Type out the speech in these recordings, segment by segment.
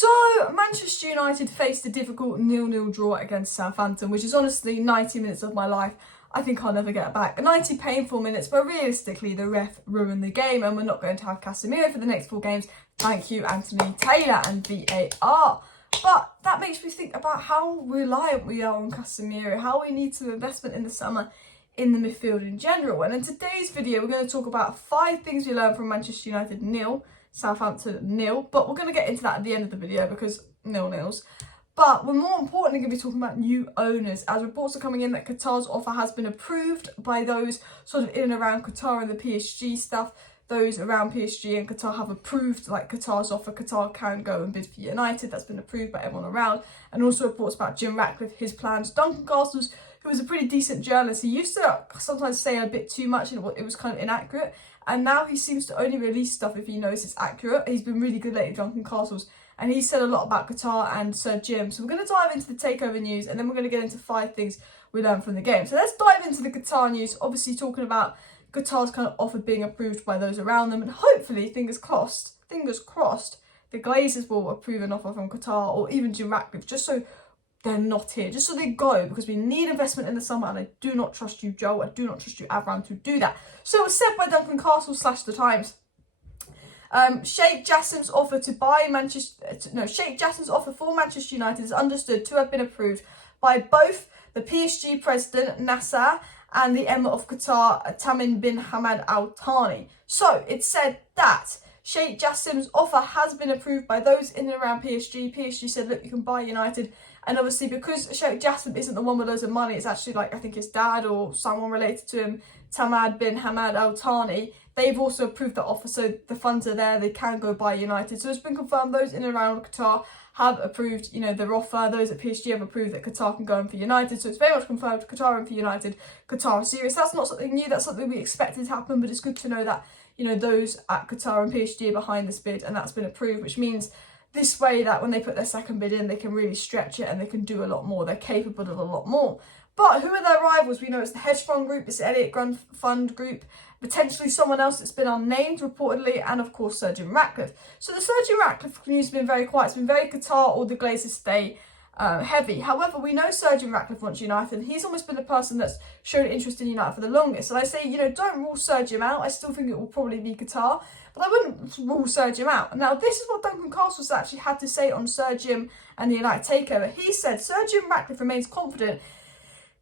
So, Manchester United faced a difficult 0-0 draw against Southampton, which is honestly 90 minutes of my life I think I'll never get back. 90 painful minutes, but realistically the ref ruined the game and we're not going to have Casemiro for the next 4 games. Thank you, Anthony Taylor and VAR. But that makes me think about how reliant we are on Casemiro, how we need some investment in the summer in the midfield in general. And in today's video, we're going to talk about 5 things we learned from Manchester United 0, Southampton 0. But we're going to get into that at the end of the video because 0-0s. But we're more importantly going to be talking about new owners, as reports are coming in that Qatar's offer has been approved by those sort of in and around Qatar and the PSG stuff. Those around PSG and Qatar have approved like Qatar's offer. Qatar can go and bid for United. That's been approved by everyone around. And also reports about Jim Ratcliffe, his plans. Duncan Castles, who was a pretty decent journalist, he used to sometimes say a bit too much and it was kind of inaccurate. And now he seems to only release stuff if he knows it's accurate. He's been really good lately, Duncan Castles. And he said a lot about Qatar and Sir Jim. So we're going to dive into the Takeover news and then we're going to get into 5 things we learned from the game. So let's dive into the Qatar news, obviously talking about Qatar's kind of offer being approved by those around them. And hopefully, fingers crossed, the Glazers will approve an offer from Qatar or even Jim Ratcliffe, just so they're not here, just so they go, because we need investment in the summer and I do not trust you, Joe. I do not trust you, Avram, to do that. So it was said by Duncan Castle / The Times. Sheikh Jassim's offer for Manchester United is understood to have been approved by both the PSG president Nasser and the Emir of Qatar Tamim bin Hamad Al Thani. So it said that Sheikh Jassim's offer has been approved by those in and around PSG. PSG said, look, you can buy United. And obviously because Sheikh Jassim isn't the one with loads of money, it's actually like, I think his dad or someone related to him, Tamad bin Hamad Al Thani. They've also approved the offer, so the funds are there, they can go buy United. So it's been confirmed those in and around Qatar have approved, their offer. Those at PSG have approved that Qatar can go in for United. So it's very much confirmed Qatar in for United. Qatar are serious. That's not something new, that's something we expected to happen, but it's good to know that, those at Qatar and PSG are behind this bid and that's been approved, which means this way that when they put their second bid in, they can really stretch it and they can do a lot more. They're capable of a lot more. But who are their rivals? We know it's the hedge fund group, it's the Elliott Fund Group, potentially someone else that's been unnamed reportedly, and of course Sir Jim Ratcliffe. So the Sir Jim Ratcliffe news has been very quiet. It's been very Qatar or the Glazers stay heavy. However, we know Sir Jim Ratcliffe wants United, and he's almost been the person that's shown interest in United for the longest. And I say, don't rule Sir Jim out. I still think it will probably be Qatar, but I wouldn't rule Sir Jim out. Now, this is what Duncan Castles actually had to say on Sir Jim and the United Takeover. He said, Sir Jim Ratcliffe remains confident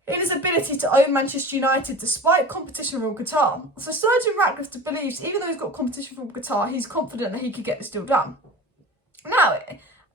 in his ability to own Manchester United despite competition from Qatar. So Sir Jim Ratcliffe believes, even though he's got competition from Qatar, he's confident that he could get this deal done. Now,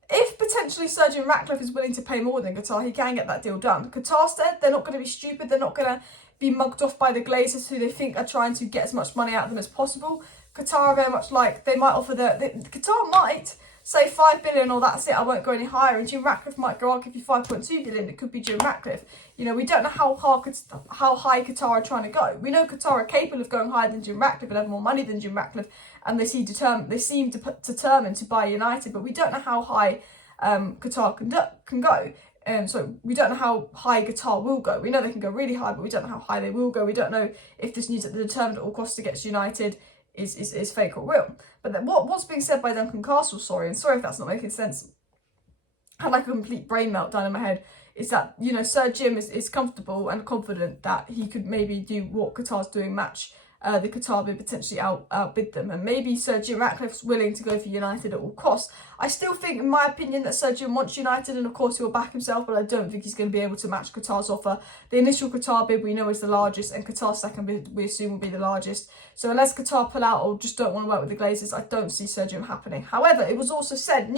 if potentially Sir Jim Ratcliffe is willing to pay more than Qatar, he can get that deal done. Qatar said they're not going to be stupid, they're not going to be mugged off by the Glazers who they think are trying to get as much money out of them as possible. Qatar are very much like, they might offer Qatar might say 5 billion or that's it, I won't go any higher, and Jim Ratcliffe might go, I'll give you 5.2 billion, it could be Jim Ratcliffe. We don't know how high Qatar are trying to go. We know Qatar are capable of going higher than Jim Ratcliffe and have more money than Jim Ratcliffe, and they seem determined to buy United, but we don't know how high Qatar can go. And so we don't know how high Qatar will go. We know they can go really high, but we don't know how high they will go. We don't know if this news that they're determined at all costs to get United is fake or real. But then what's being said by Duncan Castle, sorry if that's not making sense, I had like a complete brain meltdown in my head, is that, Sir Jim is comfortable and confident that he could maybe do what Qatar's doing, match the Qatar bid, potentially outbid them, and maybe Sir Jim Ratcliffe's willing to go for United at all costs. I still think, in my opinion, that Sir Jim wants United, and of course he'll back himself, but I don't think he's going to be able to match Qatar's offer. The initial Qatar bid we know is the largest, and Qatar's second bid we assume will be the largest. So unless Qatar pull out or just don't want to work with the Glazers, I don't see Sir Jim happening. However, it was also said,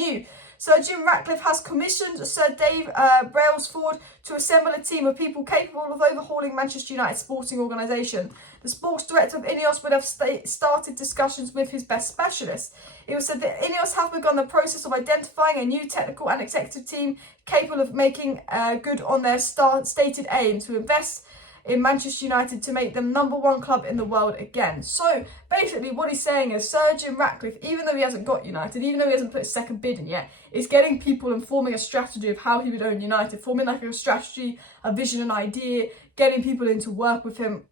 Sir Jim Ratcliffe has commissioned Sir Dave Brailsford to assemble a team of people capable of overhauling Manchester United sporting organisation. The sports director of Ineos would have started discussions with his best specialists. It was said that Ineos have begun the process of identifying a new technical and executive team capable of making good on their stated aim to invest in Manchester United to make them #1 club in the world again. So basically what he's saying is Sir Jim Ratcliffe, even though he hasn't got United, even though he hasn't put his second bid in yet, is getting people and forming a strategy of how he would own United, forming like a strategy, a vision, an idea, getting people in to work with him.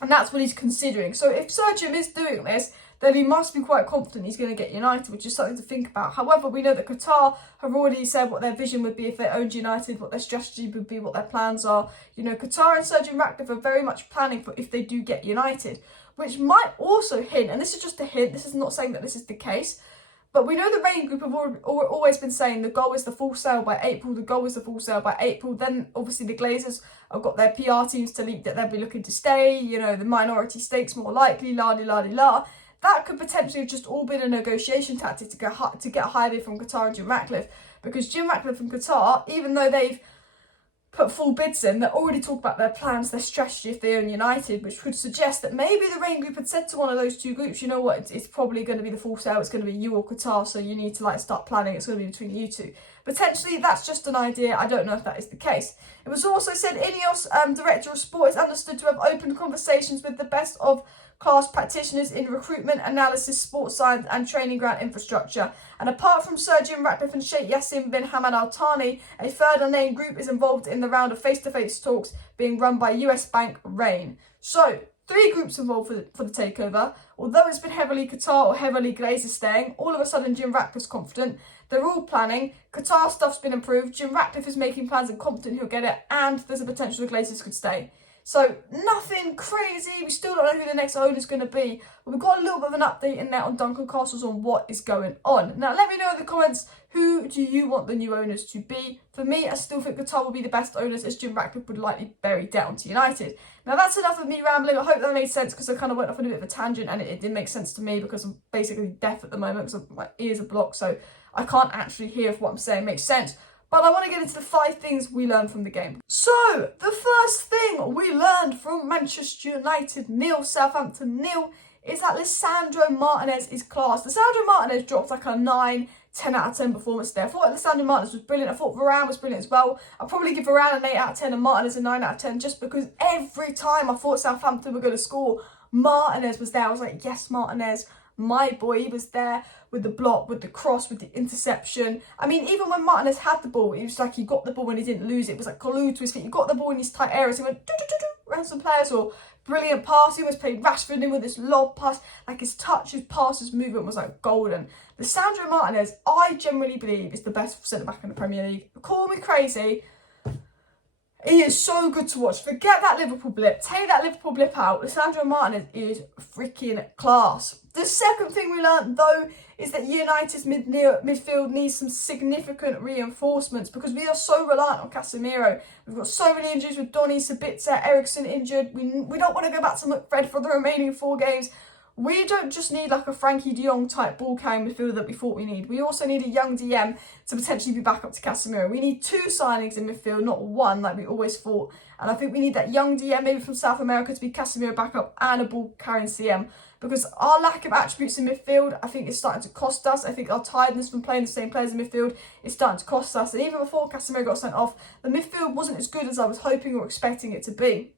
And that's what he's considering. So if Sir Jim is doing this, then he must be quite confident he's going to get United, which is something to think about. However, we know that Qatar have already said what their vision would be if they owned United, what their strategy would be, what their plans are. You know, Qatar and Sir Jim Ratcliffe are very much planning for if they do get United, which might also hint, and this is just a hint, this is not saying that this is the case, but we know the Rain Group have always been saying the goal is the full sale by April, the goal is the full sale by April. Then obviously the Glazers have got their PR teams to leak that they'll be looking to stay, you know, the minority stakes more likely, la-di-la-di-la. That could potentially have just all been a negotiation tactic to get a higher bid from Qatar and Jim Ratcliffe, because Jim Ratcliffe and Qatar, even though they've put full bids in, they already talk about their plans, their strategy if they own United, which would suggest that maybe the Rain Group had said to one of those two groups, you know what, it's probably going to be the full sale, it's going to be you or Qatar, so you need to like start planning, it's going to be between you two. Potentially that's just an idea, I don't know if that is the case. It was also said Ineos Director of Sport is understood to have opened conversations with the best of class practitioners in recruitment, analysis, sports science and training ground infrastructure. And apart from Sir Jim Ratcliffe and Sheikh Yassin bin Hamad Al Thani, a third unnamed group is involved in the round of face-to-face talks being run by US bank Rain. So, 3 groups involved for the takeover. Although it's been heavily Qatar or heavily Glazers staying, all of a sudden Jim Ratcliffe's confident. They're all planning. Qatar stuff's been improved. Jim Ratcliffe is making plans and confident he'll get it. And there's a potential the Glazers could stay. So nothing crazy. We still don't know who the next owner is going to be. But we've got a little bit of an update in there on Duncan Castles on what is going on. Now, let me know in the comments, who do you want the new owners to be? For me, I still think Qatar will be the best owners, as Jim Ratcliffe would likely bury down to United. Now, that's enough of me rambling. I hope that made sense, because I kind of went off on a bit of a tangent, and it did make sense to me because I'm basically deaf at the moment because my ears are blocked, so I can't actually hear if what I'm saying makes sense. But I want to get into the 5 things we learned from the game. So, the first thing we learned from Manchester United 0, Southampton 0, is that Lisandro Martinez is class. Lisandro Martinez dropped like a 9, 10 out of 10 performance there. I thought Lisandro Martinez was brilliant. I thought Varane was brilliant as well. I'll probably give Varane an 8 out of 10 and Martinez a 9 out of 10, just because every time I thought Southampton were going to score, Martinez was there. I was like, yes, Martinez. My boy, he was there with the block, with the cross, with the interception. I mean, even when Martinez had the ball, it was like he got the ball and he didn't lose it. It was like glued to his feet. He got the ball in these tight areas. He went do-do-do-do around some players, or brilliant pass. He almost played Rashford in with this lob pass. Like his touch, his pass, his movement was like golden. Lisandro Martinez, I generally believe, is the best centre-back in the Premier League. Call me crazy. He is so good to watch. Forget that Liverpool blip. Take that Liverpool blip out. Lisandro Martinez is freaking class. The second thing we learned, though, is that United's midfield needs some significant reinforcements, because we are so reliant on Casemiro. We've got so many injuries with Donny, Sabitzer, Eriksen injured. We don't want to go back to McFred for the remaining 4 games. We don't just need like a Frankie de Jong type ball carrying midfielder that we thought we need. We also need a young DM to potentially be back up to Casemiro. We need 2 signings in midfield, not 1 like we always thought. And I think we need that young DM, maybe from South America, to be Casemiro back up and a ball carrying CM. Because our lack of attributes in midfield, I think, is starting to cost us. I think our tiredness from playing the same players in midfield is starting to cost us. And even before Casemiro got sent off, the midfield wasn't as good as I was hoping or expecting it to be.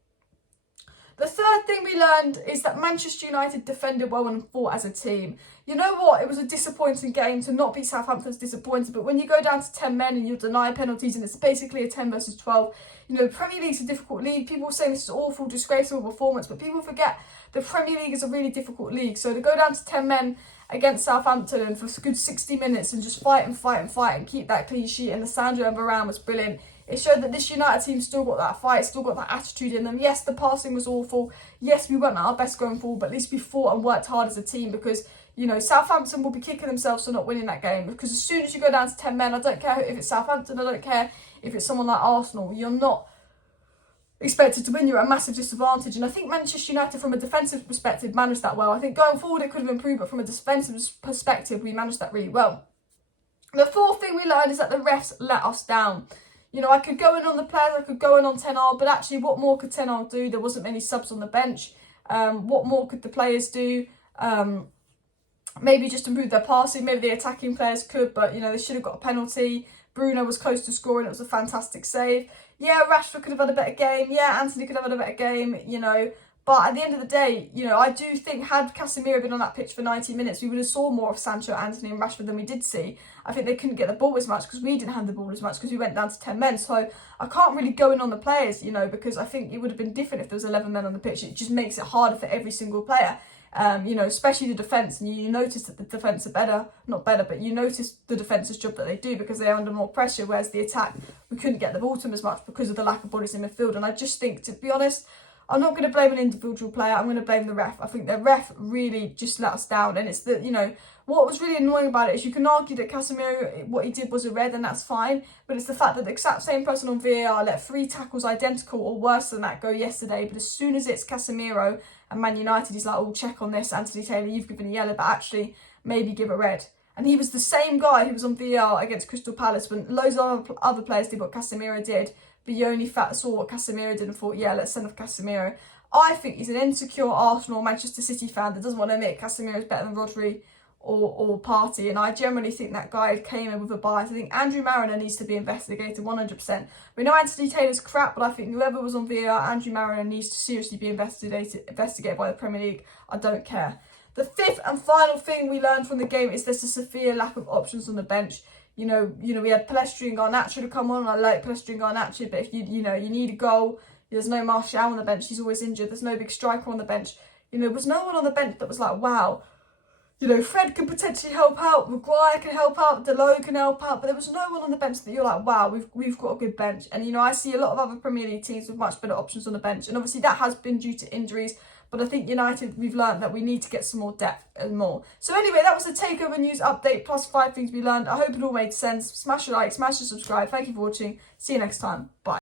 The third thing we learned is that Manchester United defended well and fought as a team. You know what? It was a disappointing game. To not beat Southampton's disappointing. But when you go down to 10 men and you deny penalties and it's basically a 10 versus 12, you know, the Premier League's a difficult league. People are saying this is awful, disgraceful performance, but people forget the Premier League is a really difficult league. So to go down to 10 men against Southampton and for a good 60 minutes and just fight and keep that clean sheet, and Lisandro and Varane was brilliant. It showed that this United team still got that fight, still got that attitude in them. Yes, the passing was awful. Yes, we weren't at our best going forward, but at least we fought and worked hard as a team, because, you know, Southampton will be kicking themselves for not winning that game, because as soon as you go down to 10 men, I don't care if it's Southampton, I don't care if it's someone like Arsenal, you're not expected to win. You're at a massive disadvantage. And I think Manchester United, from a defensive perspective, managed that well. I think going forward it could have improved, but from a defensive perspective, we managed that really well. The fourth thing we learned is that the refs let us down. You know, I could go in on the players, I could go in on Ten Hag, but actually what more could Ten Hag do? There wasn't many subs on the bench. What more could the players do? Maybe just improve their passing. Maybe the attacking players could, but, you know, they should have got a penalty. Bruno was close to scoring. It was a fantastic save. Yeah, Rashford could have had a better game. Yeah, Anthony could have had a better game, you know. But at the end of the day, you know, I do think had Casemiro been on that pitch for 90 minutes, we would have saw more of Sancho, Anthony and Rashford than we did see. I think they couldn't get the ball as much because we didn't have the ball as much because we went down to 10 men. So I can't really go in on the players, you know, because I think it would have been different if there was 11 men on the pitch. It just makes it harder for every single player. Especially the defence, and you notice that the defence are not better, but you notice the defence's job that they do because they're under more pressure, whereas the attack, we couldn't get the ball to them as much because of the lack of bodies in midfield. And I just think, to be honest, I'm not going to blame an individual player, I'm going to blame the ref. I think the ref really just let us down, and it's what was really annoying about it is you can argue that Casemiro, what he did was a red, and that's fine, but it's the fact that the exact same person on VAR let 3 tackles identical or worse than that go yesterday, but as soon as it's Casemiro and Man United, he's like, oh, check on this, Anthony Taylor, you've given a yellow, but actually maybe give a red. And he was the same guy who was on VAR against Crystal Palace when loads of other players did what Casemiro did, but you only saw what Casemiro did and thought, yeah, let's send off Casemiro. I think he's an insecure Arsenal, Manchester City fan that doesn't want to admit Casemiro is better than Rodri or Partey, and I generally think that guy came in with a bias. I think Andrew Marriner needs to be investigated 100%. We know Anthony Taylor's crap, but I think whoever was on VAR, Andrew Marriner needs to seriously be investigated by the Premier League. I don't care. The 5th and final thing we learned from the game is there's a severe lack of options on the bench. We had Palestri and Garnacho to come on, and I like Palestri and Garnacho, but if you need a goal, there's no Martial on the bench, he's always injured, there's no big striker on the bench. There was no one on the bench that was like, wow, Fred can potentially help out, Maguire can help out, Delo can help out, but there was no one on the bench that you're like, wow, we've got a good bench. And, I see a lot of other Premier League teams with much better options on the bench, and obviously that has been due to injuries, but I think United, we've learned that we need to get some more depth and more. So anyway, that was the Takeover news update, plus 5 things we learned. I hope it all made sense. Smash a like, smash a subscribe. Thank you for watching. See you next time. Bye.